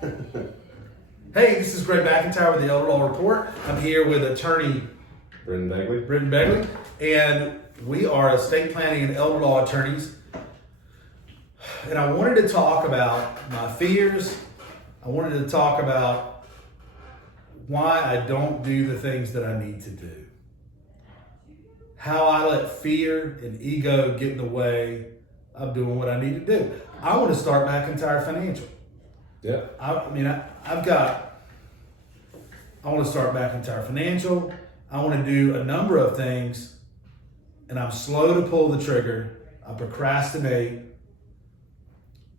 Hey, this is Greg McIntyre with the Elder Law Report. I'm here with attorney Brendan Begley, and we are estate planning and elder law attorneys. And I wanted to talk about my fears. I wanted to talk about why I don't do the things that I need to do. How I let fear and ego get in the way of doing what I need to do. I want to start McIntyre Financial. Yeah. I want to start McIntyre Financial. I want to do a number of things, and I'm slow to pull the trigger. I procrastinate.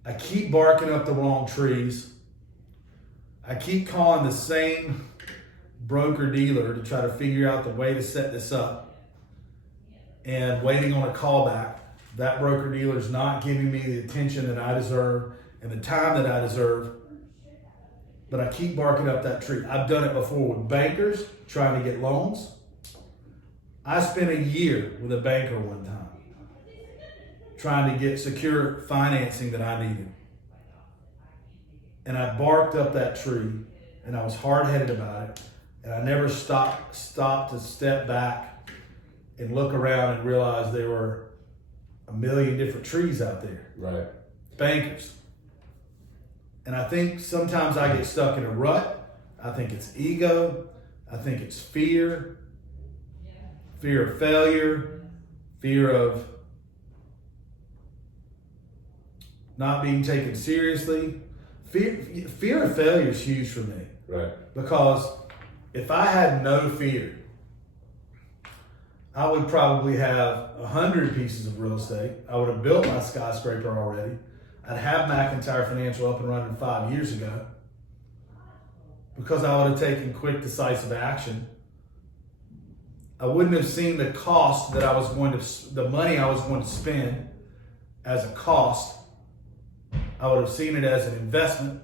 I keep barking up the wrong trees. I keep calling the same broker dealer to try to figure out the way to set this up and waiting on a callback. That broker dealer is not giving me the attention that I deserve and the time that I deserve. But I keep barking up that tree. I've done it before with bankers trying to get loans. I spent a year with a banker one time trying to get secure financing that I needed. And I barked up that tree, and I was hard-headed about it. And I never stopped to step back and look around and realize there were a million different trees out there. Right. Bankers. And I think sometimes I get stuck in a rut. I think it's ego. I think it's fear. Fear of failure. Fear of not being taken seriously. Fear of failure is huge for me. Right. Because if I had no fear, I would probably have 100 pieces of real estate. I would have built my skyscraper already. I'd have McIntyre Financial up and running 5 years ago because I would have taken quick, decisive action. I wouldn't have seen the cost that the money I was going to spend as a cost. I would have seen it as an investment.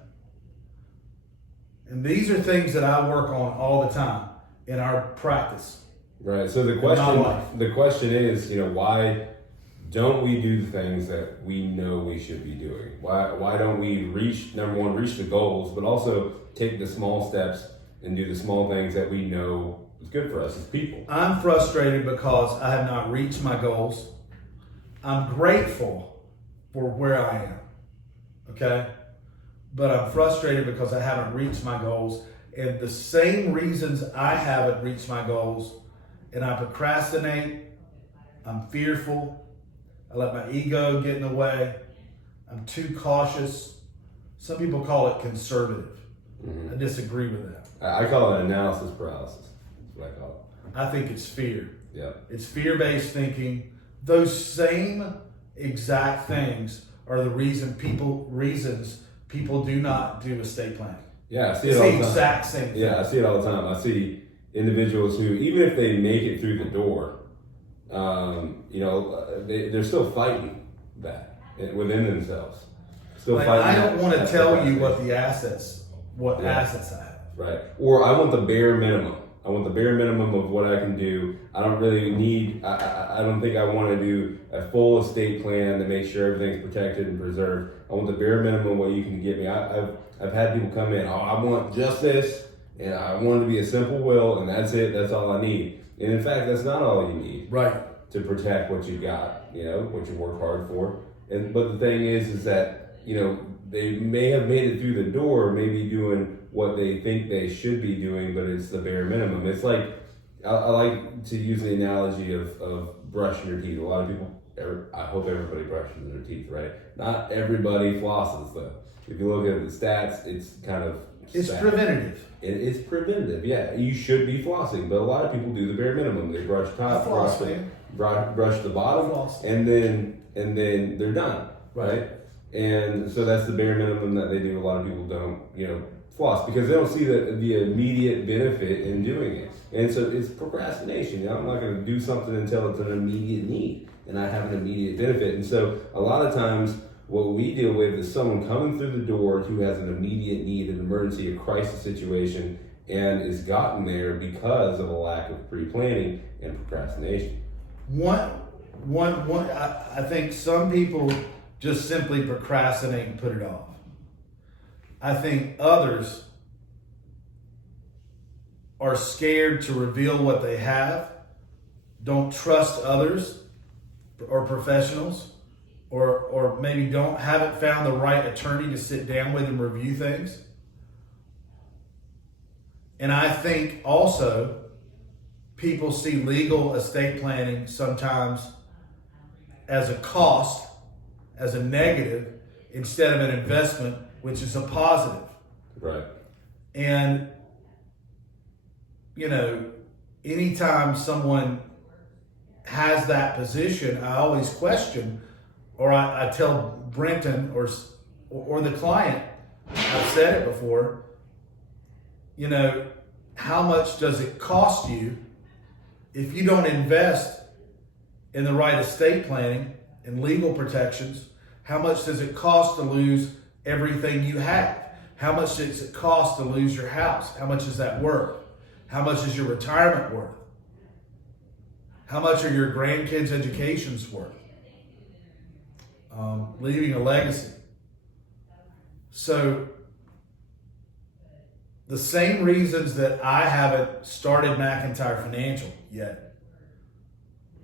And these are things that I work on all the time in our practice. Right. So the question is, why don't we do the things that we know we should be doing? Why don't we reach the goals, but also take the small steps and do the small things that we know is good for us as people? I'm frustrated because I have not reached my goals. I'm grateful for where I am, okay? But I'm frustrated because I haven't reached my goals. And the same reasons I haven't reached my goals, and I procrastinate, I'm fearful, I let my ego get in the way, I'm too cautious. Some people call it conservative. Mm-hmm. I disagree with that. I call it analysis paralysis. That's what I call it. I think it's fear. Yeah. It's fear-based thinking. Those same exact things are the reasons people do not do estate planning. Yeah, I see it's it all the the time. Exact same thing. Yeah, I see it all the time. I see individuals who, even if they make it through the door, they're still fighting that within themselves. I don't want to tell you what assets I have. Right. Or I want the bare minimum. I want the bare minimum of what I can do. I don't really need, I don't think I want to do a full estate plan to make sure everything's protected and preserved. I want the bare minimum what you can get me. I've had people come in, I want just this, and I want it to be a simple will, and that's it, that's all I need. And in fact, that's not all you need. Right. To protect what you got, what you work hard for. But the thing is that, they may have made it through the door, maybe doing what they think they should be doing, but it's the bare minimum. It's like, I like to use the analogy of brushing your teeth. A lot of people, I hope everybody brushes their teeth, right? Not everybody flosses though. If you look at the stats, it's kind of It's sad. preventative. It's preventative, yeah. You should be flossing, but a lot of people do the bare minimum. They brush top, brush the bottom, and then they're done, right? And so that's the bare minimum that they do. A lot of people don't, floss because they don't see the immediate benefit in doing it. And so it's procrastination. I'm not going to do something until it's an immediate need and I have an immediate benefit. And so a lot of times what we deal with is someone coming through the door who has an immediate need, an emergency, a crisis situation, and is gotten there because of a lack of pre-planning and procrastination. I think some people just simply procrastinate and put it off. I think others are scared to reveal what they have, don't trust others or professionals, or maybe haven't found the right attorney to sit down with and review things. And I think also people see legal estate planning sometimes as a cost, as a negative, instead of an investment, which is a positive. Right. And, anytime someone has that position, I always question, or I tell Brenton or the client, I've said it before, how much does it cost you if you don't invest in the right estate planning and legal protections? How much does it cost to lose everything you have? How much does it cost to lose your house? How much is that worth? How much is your retirement worth? How much are your grandkids' educations worth? Leaving a legacy. So the same reasons that I haven't started McIntyre Financial yet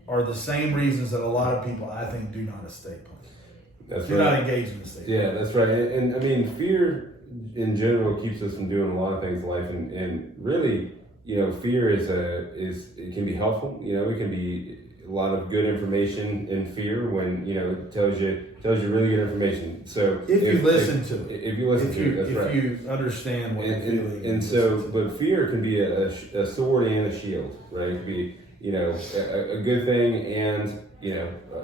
are the same reasons that a lot of people, I think, do not estate plan. That's do right. not engage in estate plan. Yeah, that's right. And I mean, fear in general keeps us from doing a lot of things in life, and really, fear is it can be helpful. It can be a lot of good information in fear when it tells you really good information. So if you listen to it, that's right. If you understand what you're feeling, and so, but fear can be a sword and a shield, right? It can be a good thing and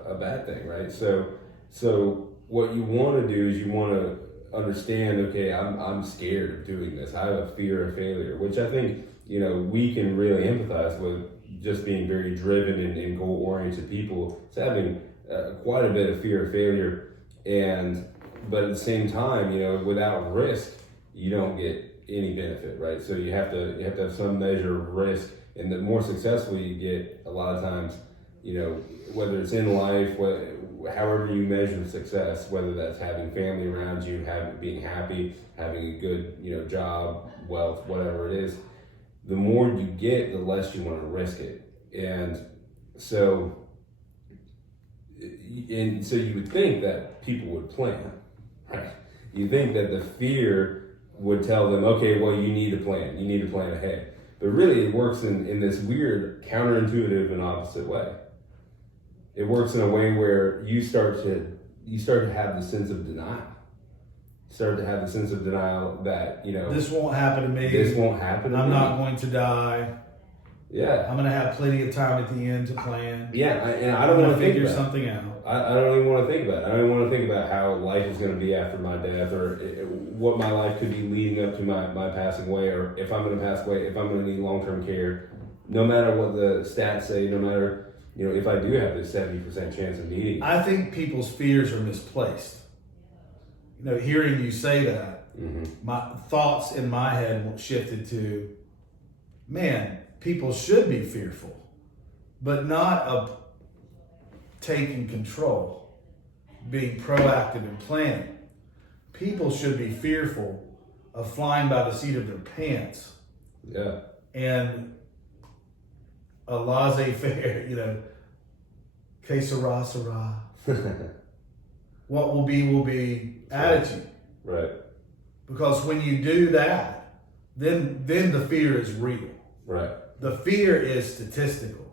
a bad thing, right? So what you want to do is you want to understand, okay, I'm scared of doing this. I have a fear of failure, which I think we can really empathize with. Just being very driven and goal-oriented people, it's having quite a bit of fear of failure, but at the same time, without risk, you don't get any benefit, right? So you have to have some measure of risk, and the more successful you get, a lot of times, whether it's in life, however you measure success, whether that's having family around you, being happy, having a good job, wealth, whatever it is. The more you get, the less you want to risk it. And so you would think that people would plan, right? You think that the fear would tell them, okay, well, you need to plan ahead. But really it works in this weird, counterintuitive and opposite way. It works in a way where you start to have the sense of denial. Start to have the sense of denial that, this won't happen to me. This won't happen to me. I'm not going to die. Yeah. I'm going to have plenty of time at the end to plan. Yeah, and I don't want to figure something out. I don't even want to think about it. I don't even want to think about how life is going to be after my death, or what my life could be leading up to my passing away, or if I'm going to pass away, if I'm going to need long-term care. No matter what the stats say, no matter, if I do have this 70% chance of needing it. I think people's fears are misplaced. Hearing you say that, my thoughts in my head shifted to, man, people should be fearful, but not of taking control, being proactive in planning. People should be fearful of flying by the seat of their pants. Yeah. And a laissez-faire, que sera, sera. What will be attitude. Right. Because when you do that, then the fear is real. Right. The fear is statistical.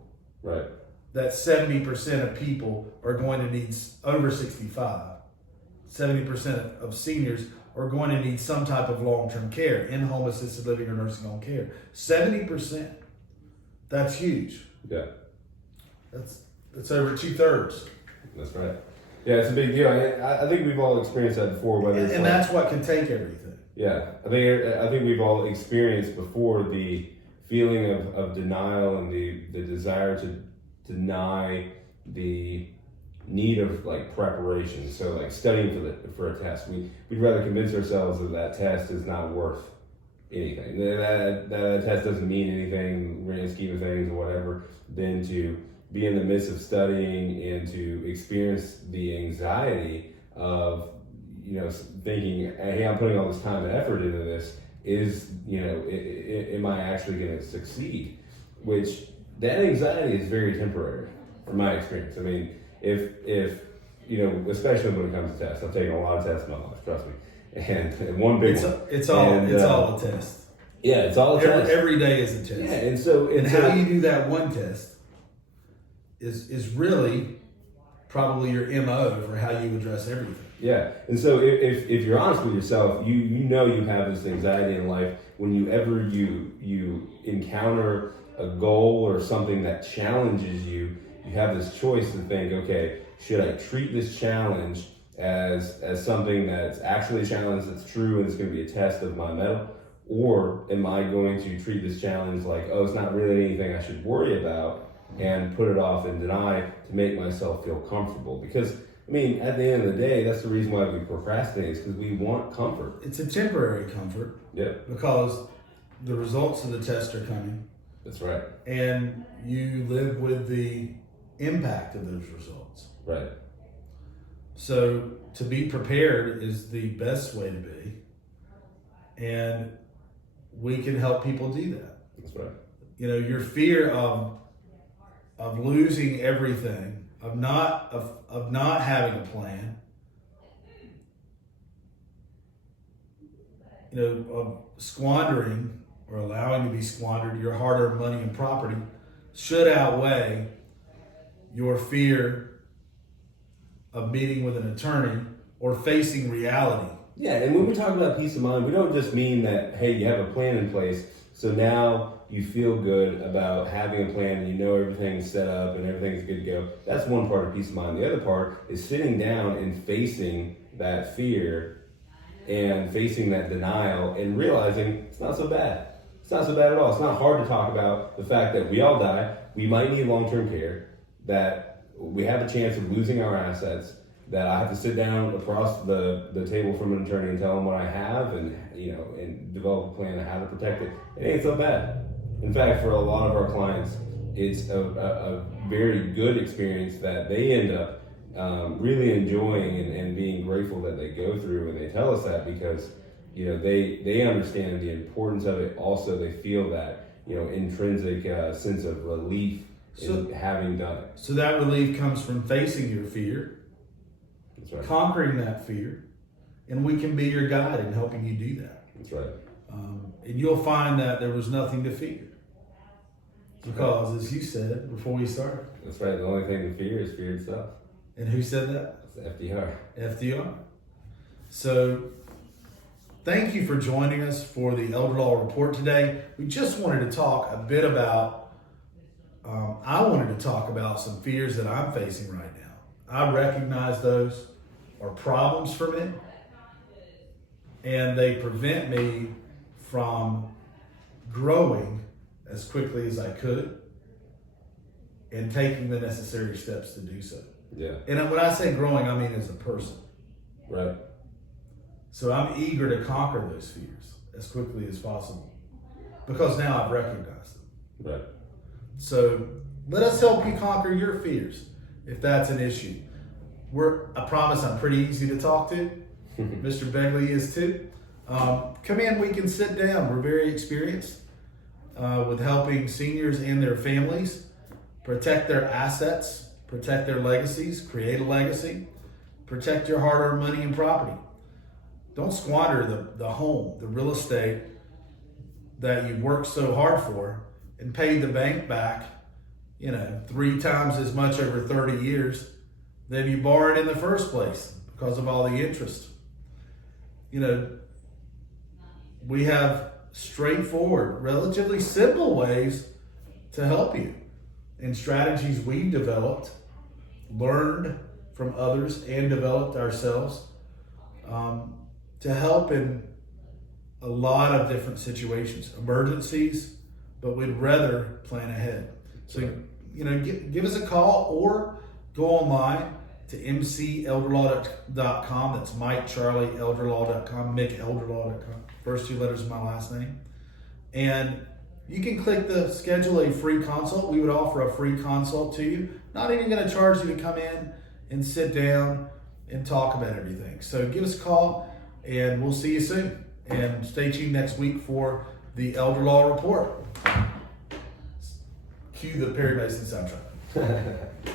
Right. That 70% of people are going to need, over 65, 70% of seniors are going to need some type of long-term care, in-home assisted living or nursing home care. 70%. That's huge. Yeah. That's over 2/3. That's right. Yeah, it's a big deal. I think we've all experienced that before. And that's what can take everything. Yeah, I think we've all experienced before the feeling of denial and the desire to deny the need of preparation. So studying for a test, we'd rather convince ourselves that test is not worth anything. That test doesn't mean anything in the grand scheme of things or whatever, than to be in the midst of studying and to experience the anxiety of thinking, hey, I'm putting all this time and effort into this. Am I actually going to succeed? Which that anxiety is very temporary, from my experience. I mean, if especially when it comes to tests, I've taken a lot of tests in my life, trust me, and one big one. It's all a test. Yeah, it's all a test. Every day is a test. Yeah, and how you do that one test is really probably your MO for how you address everything. Yeah, and so if you're honest with yourself, you have this anxiety in life whenever you encounter a goal or something that challenges you. You have this choice to think, okay, should I treat this challenge as something that's actually a challenge that's true and it's going to be a test of my mettle, or am I going to treat this challenge like, oh, it's not really anything I should worry about, and put it off and deny to make myself feel comfortable? Because I mean, at the end of the day, that's the reason why we procrastinate, is because we want comfort. It's a temporary comfort. Yeah. Because the results of the test are coming. That's right. And you live with the impact of those results. Right. So to be prepared is the best way to be. And we can help people do that. That's right. Your fear of losing everything, of not having a plan, of squandering or allowing to be squandered your hard-earned money and property should outweigh your fear of meeting with an attorney or facing reality. Yeah, and when we talk about peace of mind, we don't just mean that, hey, you have a plan in place, so now you feel good about having a plan and everything's set up and everything's good to go. That's one part of peace of mind. The other part is sitting down and facing that fear and facing that denial and realizing it's not so bad. It's not so bad at all. It's not hard to talk about the fact that we all die, we might need long-term care, that we have a chance of losing our assets, that I have to sit down across the table from an attorney and tell them what I have and develop a plan on how to protect it. It ain't so bad. In fact, for a lot of our clients, it's a very good experience that they end up really enjoying and being grateful that they go through, and they tell us that because they understand the importance of it. Also, they feel that intrinsic sense of relief in having done it. So that relief comes from facing your fear, that's right, conquering that fear, and we can be your guide in helping you do that. That's right. And you'll find that there was nothing to fear. Because, as you said before we started. That's right. The only thing to fear is fear itself. And who said that? It's FDR. FDR. So, thank you for joining us for the Elder Law Report today. We just wanted to talk a bit about, I wanted to talk about some fears that I'm facing right now. I recognize those are problems for me, and they prevent me from growing as quickly as I could and taking the necessary steps to do so. Yeah. And when I say growing, I mean as a person. Right. So I'm eager to conquer those fears as quickly as possible because now I've recognized them. Right. So let us help you conquer your fears if that's an issue. I promise I'm pretty easy to talk to. Mr. Begley is too. Come in, we can sit down. We're very experienced with helping seniors and their families protect their assets, protect their legacies, create a legacy, protect your hard-earned money and property. Don't squander the home, the real estate that you worked so hard for and paid the bank back, 3 times as much over 30 years than you borrowed in the first place because of all the interest. We have straightforward, relatively simple ways to help you and strategies we've developed, learned from others, and developed ourselves to help in a lot of different situations, emergencies, but we'd rather plan ahead. So, give us a call or go online to mcelderlaw.com. That's Mike Charlie Elderlaw.com, MickElderlaw.com. First 2 letters of my last name. And you can click the schedule a free consult. We would offer a free consult to you. Not even going to charge you to come in and sit down and talk about everything. So give us a call, and we'll see you soon. And stay tuned next week for the Elder Law Report. Cue the Perry Mason soundtrack.